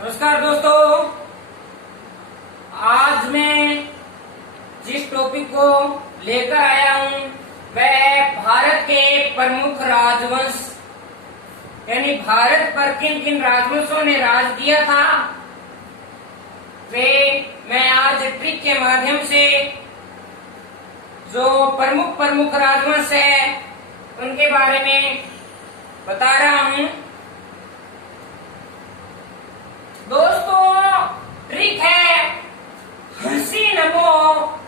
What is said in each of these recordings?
नमस्कार दोस्तों, आज मैं जिस टॉपिक को लेकर आया हूँ वह भारत के प्रमुख राजवंश यानी भारत पर किन किन राजवंशों ने राज किया था वे मैं आज ट्रिक के माध्यम से जो प्रमुख राजवंश है उनके बारे में बता रहा हूँ। दोस्तों, ट्रिक है हंसी नमो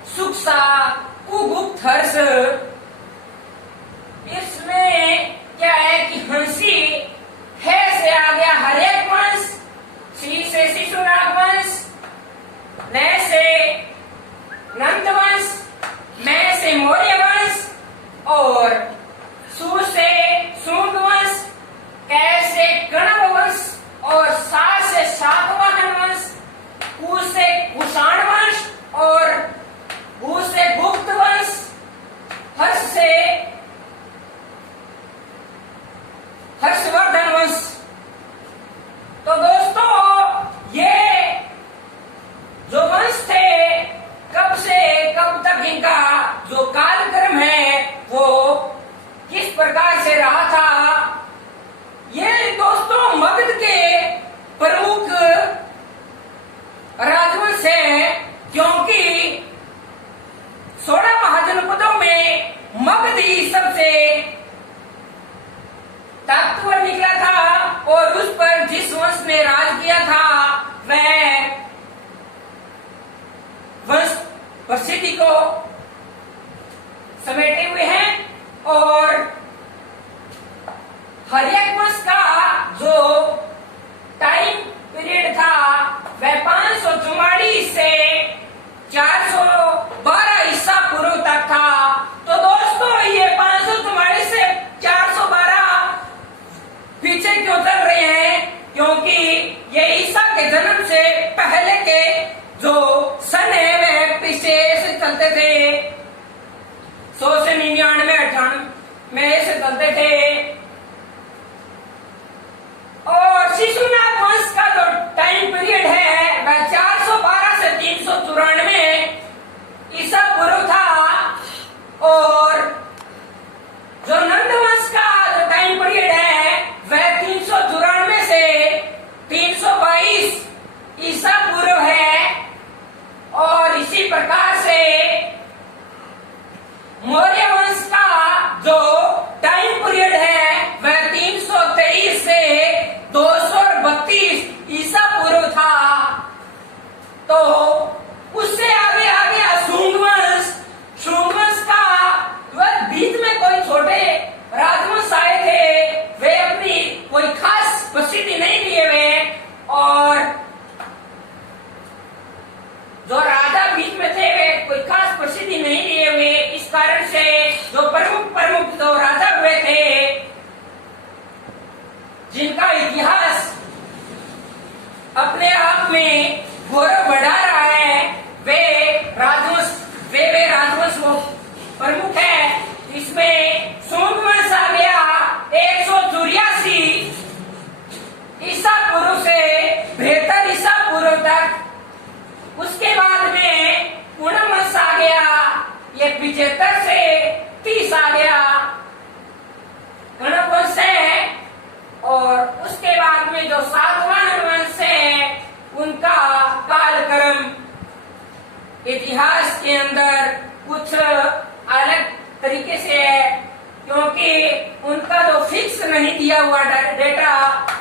सुखसा कुगुप्त हर्ष। इसमें क्या है कि हंसी है से आ गया हरेक वंश, सी से शिशुनाग वंश, न से नंद वंश, मैं से मौर्य वंश और सु से सूंद वंश, कै से कण्व वंश और सा से शातवाहन वंश, कु से कुषाण वंश और भू से गुप्त वंश, हर्ष से हर्षवर्धन वंश। तो दोस्तों, ये जो वंश थे कब से कब तक इनका जो कालक्रम है वो किस प्रकार से रहा था, ये दोस्तों मगध के प्रमुख राजवंश है। क्योंकि 16 महाजनपदों में मगध ही सबसे ताकतवर निकला था और उस पर जिस वंश ने राज किया था वह वंश प्रसिद्धि को समेटे हुए हैं। और हर्यक वंश का जो टाइम पीरियड था वह 544 से 412 ईसा पूर्व तक था। तो दोस्तों, ये 544 से 412 पीछे क्यों चल रहे हैं? क्योंकि ये ईसा के जन्म से पहले के जो सन है वह पीछे से चलते थे, 100 से 99 98 से चलते थे। और शिशुनाग वंश का जो टाइम पीरियड है वह 412 से 394 ईसा पूर्व था। और जो नंद वंश का जो टाइम पीरियड है वह 394 से 322 ईसा पूर्व है। और इसी प्रकार से मौर्य वंश का जो टाइम पीरियड है वह 323 से 232 ईसा पूर्व था। तो उससे आगे आ गया शुंग वंश। शुंग वंश का वह बीच में कोई छोटे राजवंश आए थे, वे अपनी कोई खास प्रसिद्धि नहीं लिए हुए और जो राजा बीच में थे वे कोई खास प्रसिद्धि नहीं लिए हुए। इस कारण से जो प्रमुख जो राजा हुए थे जिनका इतिहास अपने आप में गौरव बढ़ा रहा है वे राजवंश वो प्रमुख है। इसमें सूंद वंश आ गया 184 ईसा पूर्व से 72 ईसा पूर्व तक। उसके बाद में पूर्णम वंश आ गया, ये 75 से 30 आ गया कण्व वंश है। और उसके बाद में जो सातवाहन वंश है उनका कालक्रम इतिहास के अंदर कुछ अलग तरीके से है, क्योंकि उनका जो फिक्स नहीं दिया हुआ डेटा,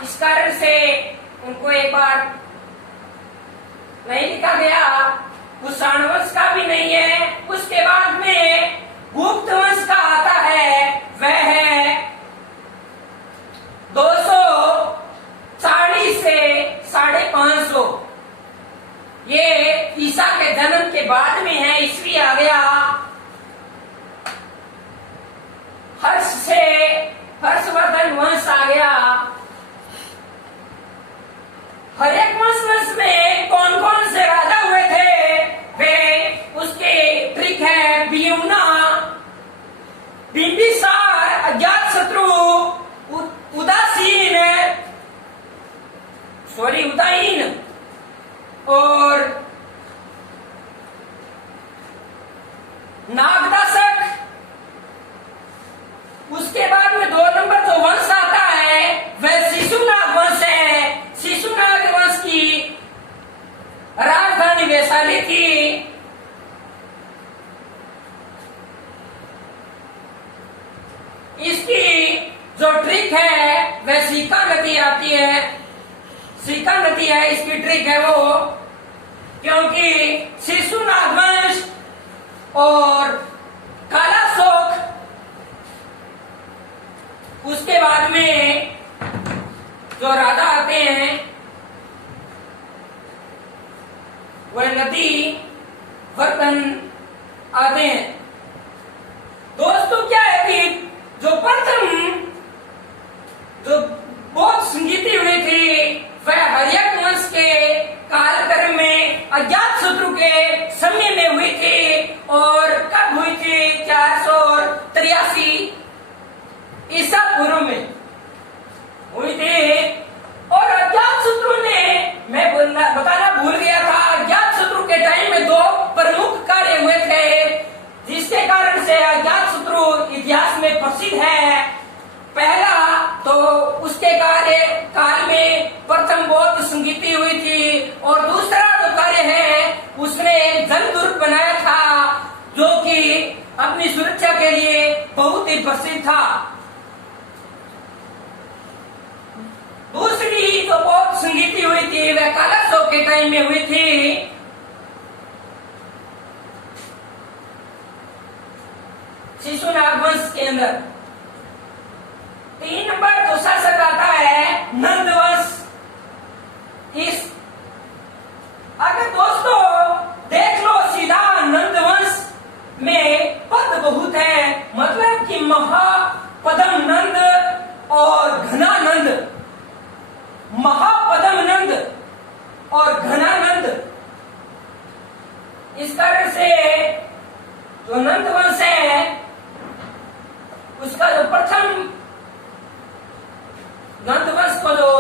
इस कारण से उनको एक बार नहीं लिखा गया। कुषाण वंश का भी नहीं है। उसके बाद में गुप्त वंश का आता है, वह है 240 से 550। ये ईसा के जन्म के बाद में है, ईस्वी आ गया। हर्ष से हर्षवर्धन वंश आ गया। हर्यक वंश में कौन कौन से राजा हुए थे वे उसके ट्रिक है बियुना, बिंबिसार, अजातशत्रु, उदासीन, उदयीन और नागदासक। उसके बाद में 2 नंबर जो वंश आता है वह शिशुनाग वंश है। शिशुनाग वंश की राजधानी वैशाली थी। इसकी जो ट्रिक है वह सीका नदी आती है। सीका नदी है इसकी ट्रिक है वो, क्योंकि शिशुनाग वंश और कालाशोक, उसके बाद में जो राजा आते हैं वह नदी वर्तन आते हैं। दोस्तों क्या है कि जो प्रथम जो बौद्ध संगीति हुई थी वह हर्यक वंश के कालक्रम में अजातशत्रु के समय में हुई थी। और कब हुई थी? 483 ईसा पूर्व में हुई थी। और अजातशत्रु ने, मैं बताना भूल गया था, अजातशत्रु के टाइम में 2 प्रमुख कार्य हुए थे जिसके कारण से अजातशत्रु इतिहास में प्रसिद्ध है। पहला तो उसके कार्य काल में प्रथम बौद्ध संगीति हुई थी, और दूसरा जो कार्य है उसने जल दुर्ग बनाया था जो कि अपनी सुरक्षा के लिए बहुत ही प्रसिद्ध था। दूसरी जो बौद्ध संगीति हुई थी वह कालाशोक के टाइम में हुई थी। शिशुनाग वंश के अंदर 3 नंबर जो शासक आता है नंद वंश। इस अगर दोस्तों देख लो सीधा नंद वंश में पद बहुत है, मतलब कि महापदम नंद और घनानंद। महापदम नंद और घनानंद, इस कारण से जो नंद वंश है उसका जो प्रथम नंद वंश को जो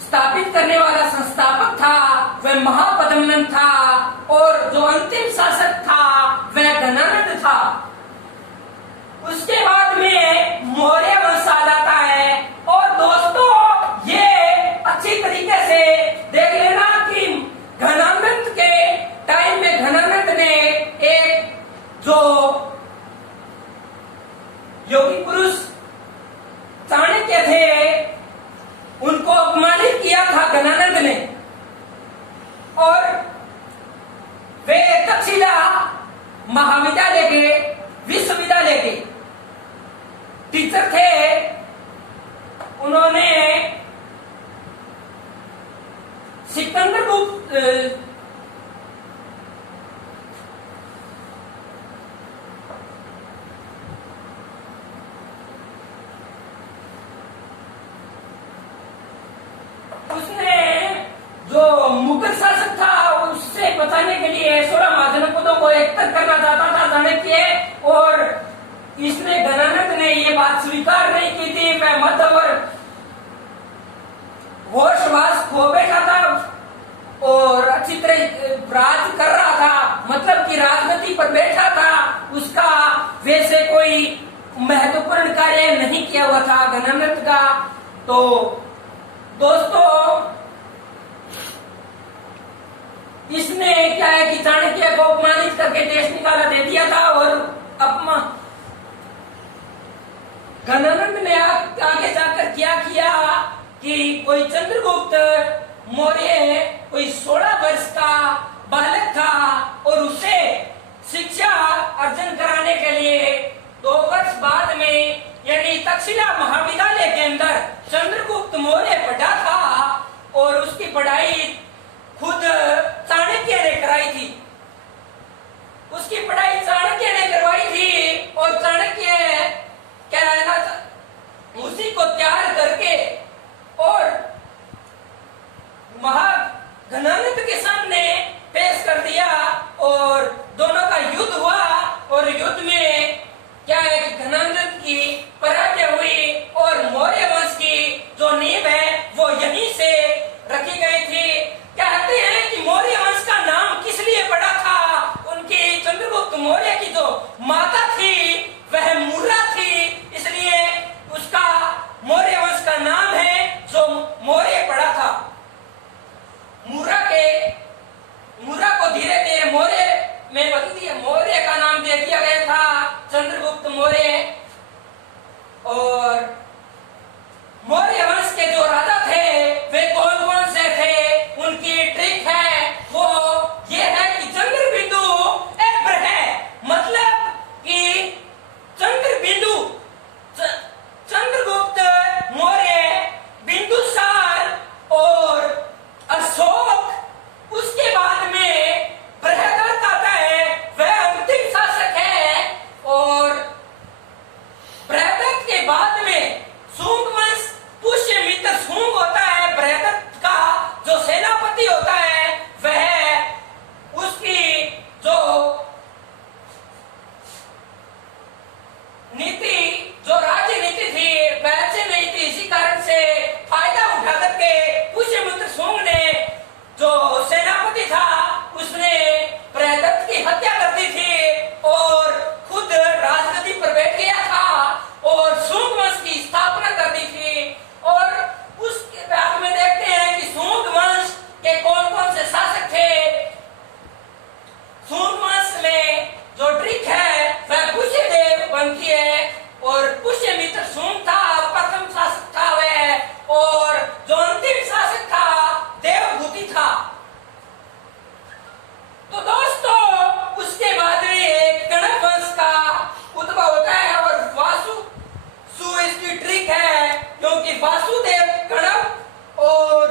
स्थापित करने वाला संस्थापक था वह महापदम नंद था, और जो अंतिम शासक था वह घनानंद था। उसके बाद में मौर्य वंश आ जाता है। और दोस्तों ये अच्छी तरीके से देख लेना कि घनानंद के टाइम में घनानंद ने एक जो योगी पुरुष चाणक्य थे उनको अपमानित किया था घनानंद ने। और वे तक्षशिला महाविद्यालय के विश्वविद्यालय के टीचर थे। उन्होंने सिकंदर गुप्त उसने जो मुगल शासक था उससे बचाने के लिए 16 महाजनपदों को एकत्र करना चाहता था चाणक्य, और इसने घनानंद ने ये बात स्वीकार नहीं की थी। वह मध्य और होशवास खो बैठा था और अच्छी तरह राज कर रहा था, मतलब कि राजगद्दी पर बैठा था। उसका वैसे कोई महत्वपूर्ण कार्य नहीं किया हुआ था घनानंद का। तो दोस्तों इसने क्या है कि चाणक्य को अपमानित करके देश निकाला दे दिया था। और घनानंद ने आगे जाकर क्या किया कि कोई चंद्रगुप्त मौर्य कोई 16 वर्ष का बालक था, और उसे शिक्षा अर्जन कराने के लिए 2 वर्ष बाद में यानी तक्षशिला महाविद्यालय के अंदर चंद्रगुप्त मौर्य पढ़ा था, और उसकी पढ़ाई खुद चाणक्य ने कराई थी। उसकी पढ़ाई चाणक्य ने करवाई थी, और चाणक्य क्या है ना उसी को तैयार करके और घनानंद के सामने पेश कर दिया, और दोनों का युद्ध हुआ। और युद्ध में क्या है कि घनानंद की पराजय हुई, और मौर्य वंश की जो नींव है वो यहीं से रखी गई थी। कहते हैं कि कि वासुदेव कण्व और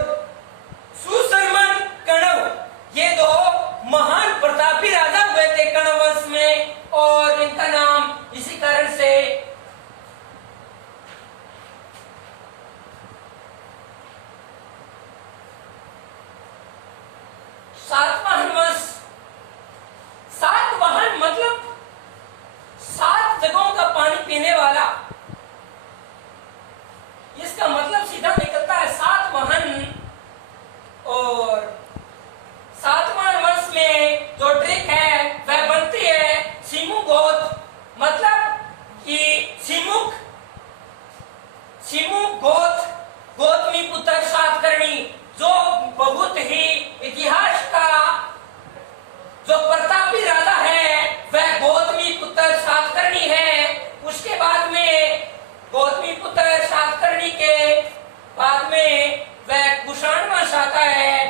सुशर्मन कण्व ये दो महान प्रतापी राजा हुए थे कण्व वंश में, और इनका नाम इसी कारण से सातवाहन वंश। सातवाहन मतलब 7 जगहों का पानी पीने वाला। इसका मतलब सीधा निकलता है सातवाहन। और सातवाहन वंश में जो ट्रिक है वह बनती है सिमुगोत, मतलब कि सिमुगोत गौतमी पुत्र सातकर्णी, जो बहुत ही इतिहास का जो प्रतापी राजा है वह गौतमी पुत्र सातकर्णी है। उसके बाद में गौतमी पुत्र सातकर्णी के बाद में वह कुषाण वंश आता है।